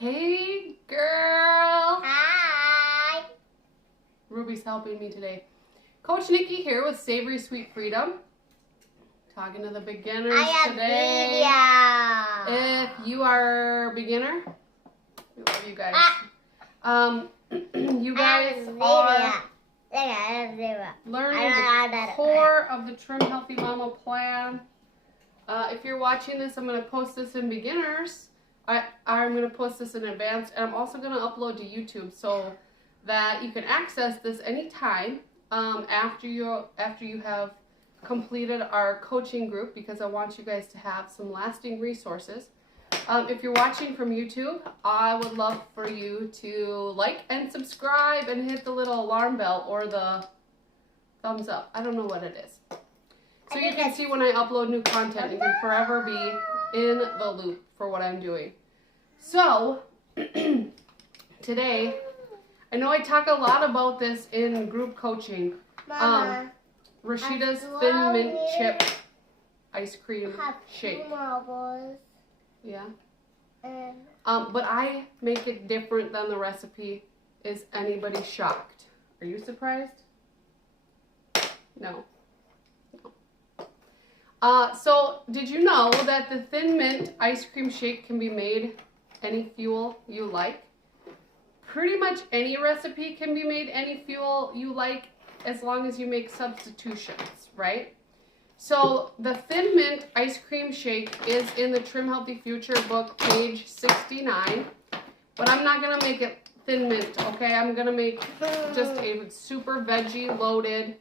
Hey, girl. Hi. Ruby's helping me today. Coach Nikki here with Savory Sweet Freedom. Talking to the beginners today. If you are a beginner, we love you guys. You guys are learning the core of the Trim Healthy Mama plan. If you're watching this, I'm going to post this in beginners. I'm going to post this in advance, and I'm also going to upload to YouTube so that you can access this anytime after you have completed our coaching group, because I want you guys to have some lasting resources. If you're watching from YouTube, I would love for you to like and subscribe and hit the little alarm bell or the thumbs up. I don't know what it is. So you can see when I upload new content. You can forever be in the loop for what I'm doing. So, today, I know I talk a lot about this in group coaching. Mama, Rashida's Thin Mint Chip Ice Cream Shake. Yeah. But I make it different than the recipe. Is anybody shocked? Are you surprised? No. So, did you know that the Thin Mint Ice Cream Shake can be made any fuel you like? Pretty much any recipe can be made any fuel you like as long as you make substitutions, right? So, the Thin Mint Ice Cream Shake is in the Trim Healthy Future book, page 69. But I'm not going to make it Thin Mint, okay? I'm going to make just a super veggie loaded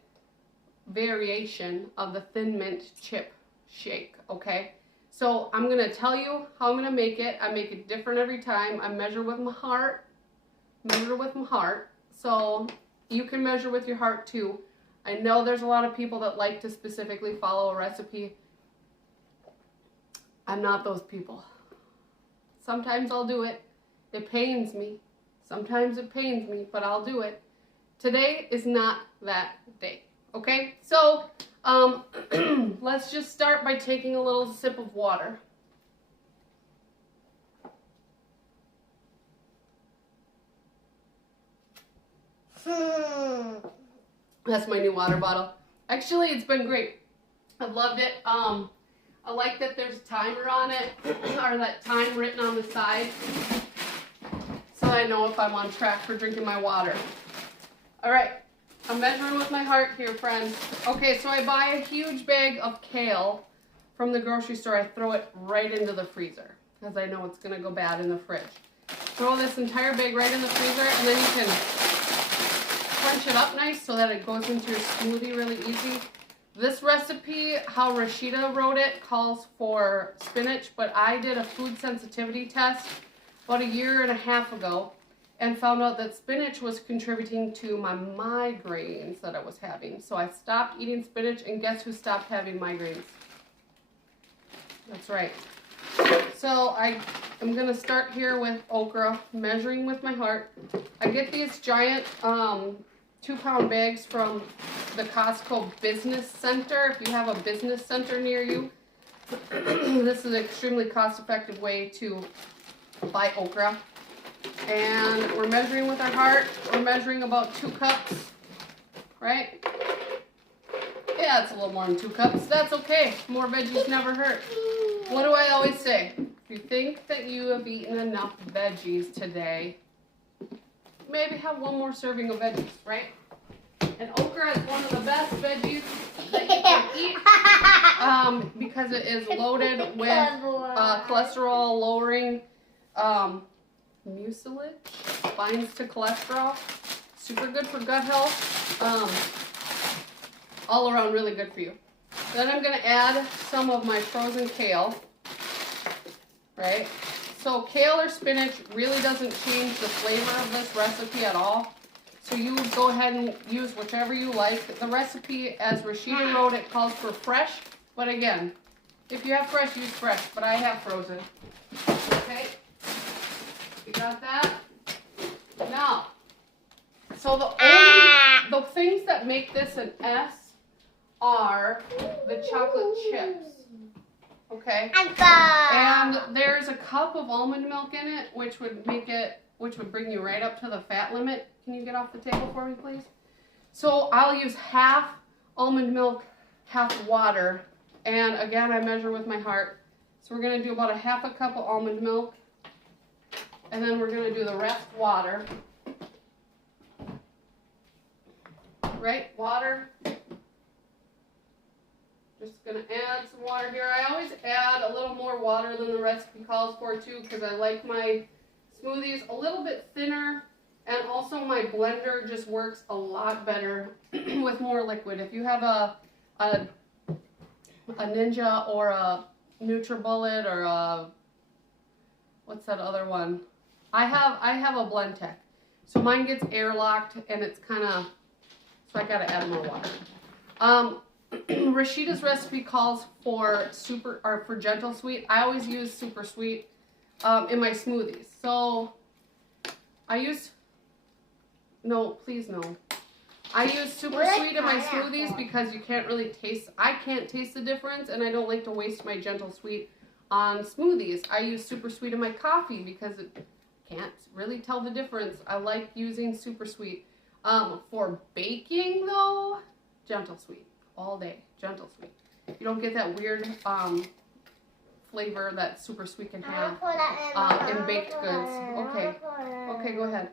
variation of the Thin Mint Chip Shake, okay? So I'm going to tell you how I'm going to make it. I make it different every time. I measure with my heart. So you can measure with your heart too. I know there's a lot of people that like to specifically follow a recipe. I'm not those people. Sometimes I'll do it. It pains me. Sometimes it pains me, but I'll do it. Today is not that day. Okay, so let's just start by taking a little sip of water. That's my new water bottle. Actually, it's been great. I've loved it. I like that there's a timer on it, or that time written on the side, so I know if I'm on track for drinking my water. All right. I'm measuring with my heart here, friends. Okay, so I buy a huge bag of kale from the grocery store. I throw it right into the freezer because I know it's going to go bad in the fridge. Throw this entire bag right in the freezer, and then you can crunch it up nice so that it goes into your smoothie really easy. This recipe, how Rashida wrote it, calls for spinach, but I did a food sensitivity test about 1.5 years ago. And found out that spinach was contributing to my migraines that I was having. So I stopped eating spinach, and guess who stopped having migraines? That's right. So I'm going to start here with okra, measuring with my heart. I get these giant 2-pound bags from the Costco Business Center. If you have a business center near you, this is an extremely cost-effective way to buy okra. And we're measuring with our heart. We're measuring about 2 cups, right? Yeah, it's a little more than 2 cups. That's okay. More veggies never hurt. What do I always say? If you think that you have eaten enough veggies today, maybe have one more serving of veggies, right? And okra is one of the best veggies that you can eat because it is loaded with cholesterol-lowering mucilage, binds to cholesterol, super good for gut health, all around really good for you. Then I'm going to add some of my frozen kale, right? So kale or spinach really doesn't change the flavor of this recipe at all. So you would go ahead and use whichever you like. The recipe, as Rashida wrote, it calls for fresh, but again, if you have fresh, use fresh, but I have frozen. Okay? You got that? Now, so the things that make this an S are the chocolate chips. Okay. And And there's a cup of almond milk in it, which would bring you right up to the fat limit. Can you get off the table for me, please? So I'll use half almond milk, half water. And again, I measure with my heart. So we're gonna do about a half a cup of almond milk. And then we're gonna do the rest water. Right, water. Just gonna add some water here. I always add a little more water than the recipe calls for too, because I like my smoothies a little bit thinner, and also my blender just works a lot better with more liquid. If you have a Ninja or a NutriBullet or a, what's that other one? I have a Blendtec, so mine gets airlocked and it's kind of, so I gotta add more water. Rashida's recipe calls for for gentle sweet. I always use super sweet in my smoothies. So I use I use super sweet in my smoothies because you can't really taste. I can't taste the difference, and I don't like to waste my gentle sweet on smoothies. I use super sweet in my coffee because it can't really tell the difference. I like using super sweet. For baking though, gentle sweet. All day, gentle sweet. You don't get that weird flavor that super sweet can have in baked goods. Okay, go ahead.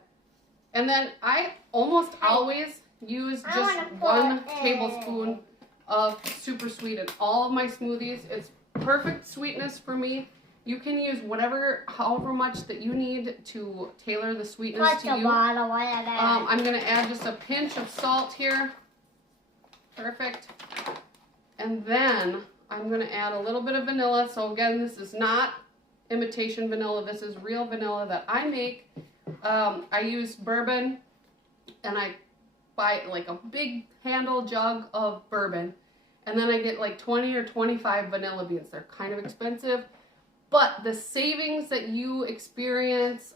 And then I almost always use just 1 tablespoon of super sweet in all of my smoothies. It's perfect sweetness for me. You can use however much that you need to tailor the sweetness to you. I'm gonna add just a pinch of salt here. Perfect. And then I'm going to add a little bit of vanilla. So again, this is not imitation vanilla. This is real vanilla that I make. I use bourbon, and I buy like a big handle jug of bourbon. And then I get like 20 or 25 vanilla beans. They're kind of expensive. But the savings that you experience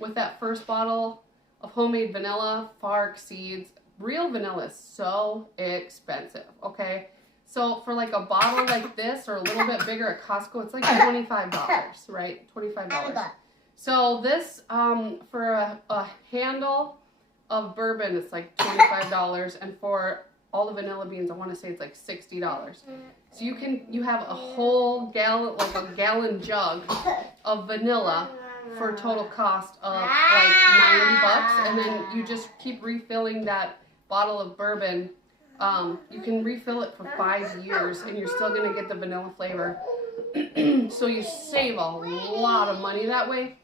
with that first bottle of homemade vanilla far exceeds. Real vanilla is so expensive, okay? So for like a bottle like this or a little bit bigger at Costco, it's like $25, right? $25. So this, for a handle of bourbon, it's like $25. And for all the vanilla beans, I want to say it's like $60. So you have a whole gallon, like a gallon jug of vanilla for a total cost of like $90. And then you just keep refilling that bottle of bourbon. You can refill it for 5 years and you're still gonna get the vanilla flavor. So you save a lot of money that way.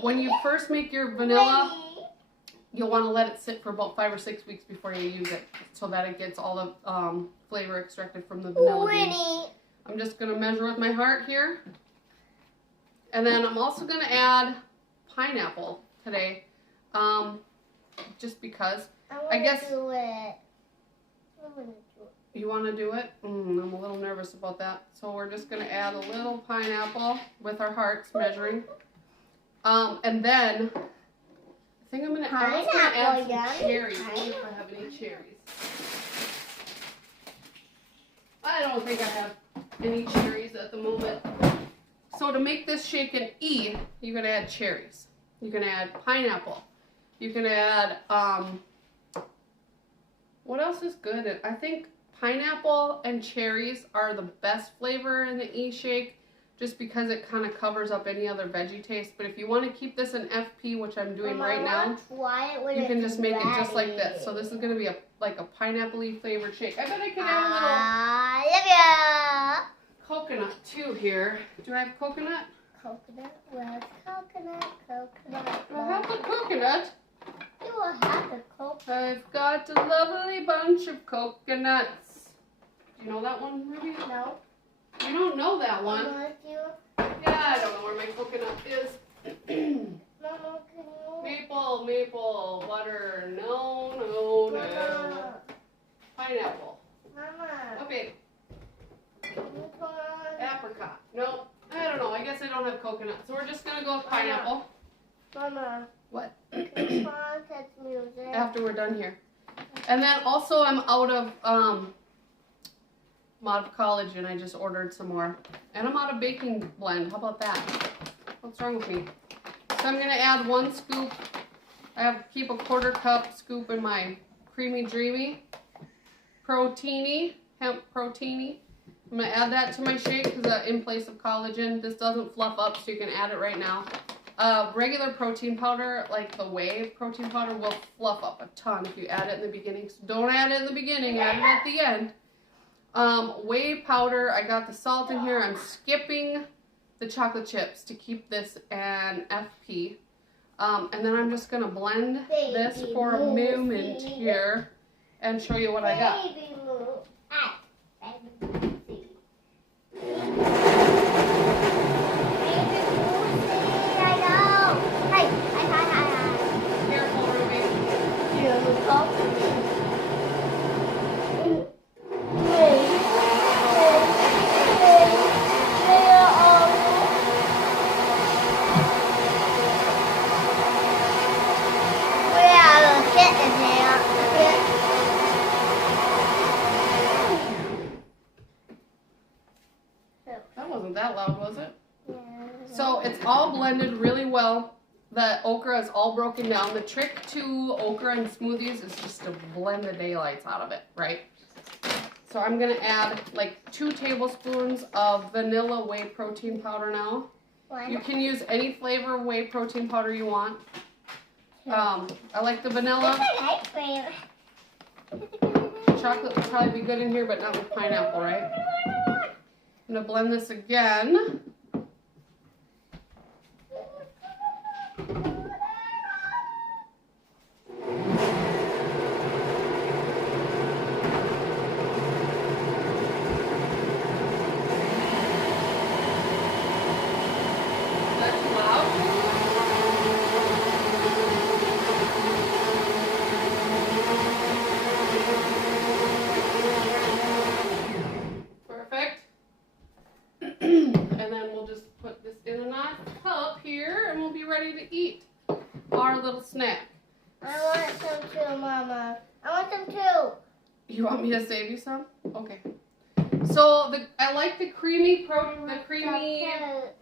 When you first make your vanilla, you'll want to let it sit for about 5 or 6 weeks before you use it, so that it gets all the flavor extracted from the vanilla beans. I'm just gonna measure with my heart here. And then I'm also gonna add pineapple today, just because. I guess. Do it. You want to do it? I'm a little nervous about that. So we're just going to add a little pineapple with our hearts measuring. And then I think I'm going to add some cherries. I don't know if I have any cherries. I don't think I have any cherries at the moment. So to make this shake an E, you're going to add cherries. You can add pineapple. You can add, what else is good? I think pineapple and cherries are the best flavor in the E-shake, just because it kind of covers up any other veggie taste. But if you want to keep this in FP, which I'm doing right now, you can just make it just like this. So this is going to be like a pineapple-y flavored shake. I bet I can add a little coconut too here. Do I have coconut? Coconut, well, coconut. Do I have the coconut? You will have the coconut. I've got a lovely bunch of coconuts. Do you know that one, Ruby? No. You don't know that one? You. Yeah, I don't know where my coconut is. Mama, can you? Maple, butter, no. Mama. Pineapple. Mama. Okay. Apricot. No, I don't know. I guess I don't have coconut. So we're just going to go with pineapple. Mama. What? Can you touch music? After we're done here. And then also I'm out of I'm out of collagen. I just ordered some more. And I'm out of baking blend. How about that? What's wrong with me? So I'm going to add 1 scoop. I have to keep a 1/4 cup scoop in my Creamy Dreamy Proteiny, hemp proteiny. I'm going to add that to my shake because in place of collagen. This doesn't fluff up, so you can add it right now. Regular protein powder, like the whey protein powder, will fluff up a ton if you add it in the beginning. So don't add it in the beginning, add it at the end. Whey powder, I got the salt in here. I'm skipping the chocolate chips to keep this an FP. And then I'm just going to blend this for a moment here and show you what I got. Careful, Ruby. That wasn't that loud, was it? So it's all blended really well. The okra is all broken down. The trick to okra and smoothies is just to blend the daylights out of it, right? So I'm going to add like 2 tablespoons of vanilla whey protein powder now. You can use any flavor of whey protein powder you want. I like the vanilla. Chocolate would probably be good in here, but not with pineapple, right? I'm going to blend this again. Snack. I want some too, Mama. I want some too. You want me to save you some? Okay. So I like the creamy proteiny.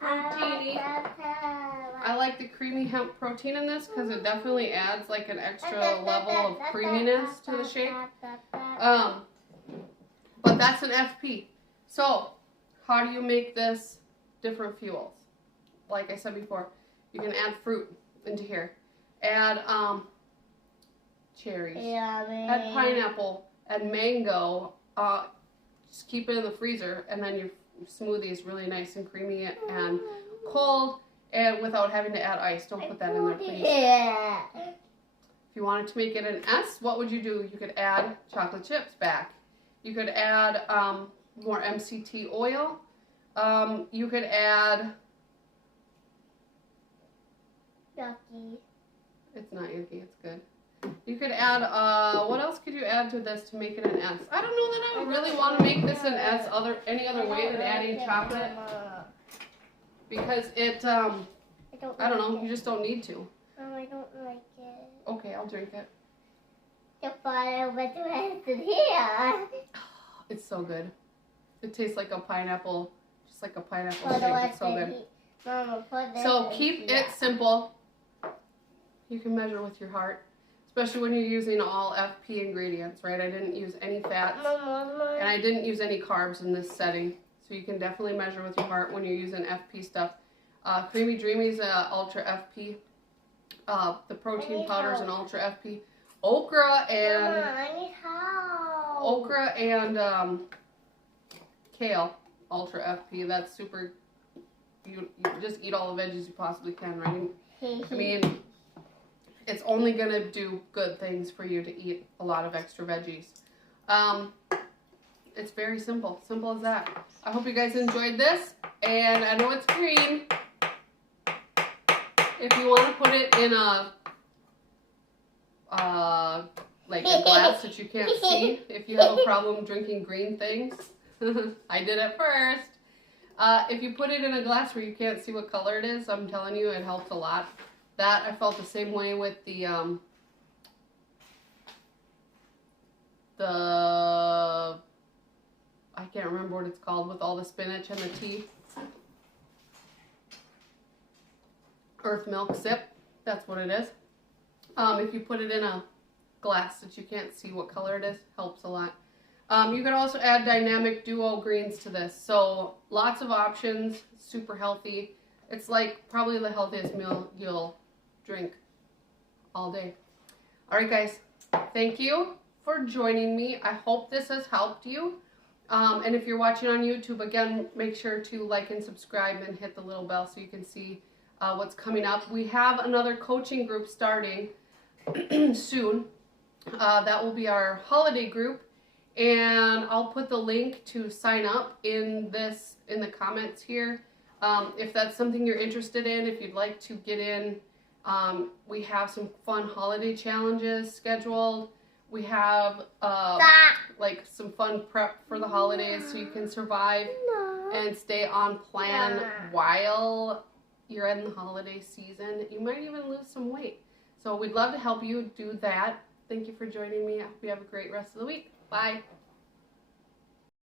I like the creamy hemp protein in this because it definitely adds like an extra level of creaminess to the shake. But that's an FP. So how do you make this different fuels? Like I said before, you can add fruit into here. Add cherries, add pineapple, add mango, just keep it in the freezer, and then your smoothie is really nice and creamy and cold, and without having to add ice. Don't put that in there, please. If you wanted to make it an S, what would you do? You could add chocolate chips back. You could add more MCT oil. You could add... Yucky. It's not yucky, it's good. You could add, what else could you add to this to make it an S? I don't know that I would really want to make this an S any other way than adding chocolate. Because it, I don't know, you just don't need to. I don't like it. Okay, I'll drink it. It's so good. It tastes like a pineapple, just like a pineapple shake. It's so good. So keep it simple. You can measure with your heart, especially when you're using all FP ingredients, right? I didn't use any fats, and I didn't use any carbs in this setting. So you can definitely measure with your heart when you're using FP stuff. Creamy Dreamy's Ultra FP. The protein powder's an Ultra FP. Okra and kale, Ultra FP. That's super. You just eat all the veggies you possibly can, right? I mean, it's only going to do good things for you to eat a lot of extra veggies. It's very simple. Simple as that. I hope you guys enjoyed this. And I know it's green. If you want to put it in a like a glass that you can't see, if you have a problem drinking green things, I did it first. If you put it in a glass where you can't see what color it is, I'm telling you, it helps a lot. That, I felt the same way with the I can't remember what it's called, with all the spinach and the tea. Earth milk sip, that's what it is. If you put it in a glass that you can't see what color it is, helps a lot. You can also add dynamic duo greens to this. So lots of options, super healthy. It's like probably the healthiest meal you'll drink all day. All right, guys, thank you for joining me. I hope this has helped you. And if you're watching on YouTube, again, make sure to like and subscribe and hit the little bell so you can see what's coming up. We have another coaching group starting soon. That will be our holiday group, and I'll put the link to sign up in the comments here. If that's something you're interested in, if you'd like to get in, we have some fun holiday challenges scheduled. We have like some fun prep for the holidays so you can survive and stay on plan while you're in the holiday season. You might even lose some weight. So we'd love to help you do that. Thank you for joining me. I hope you have a great rest of the week. Bye.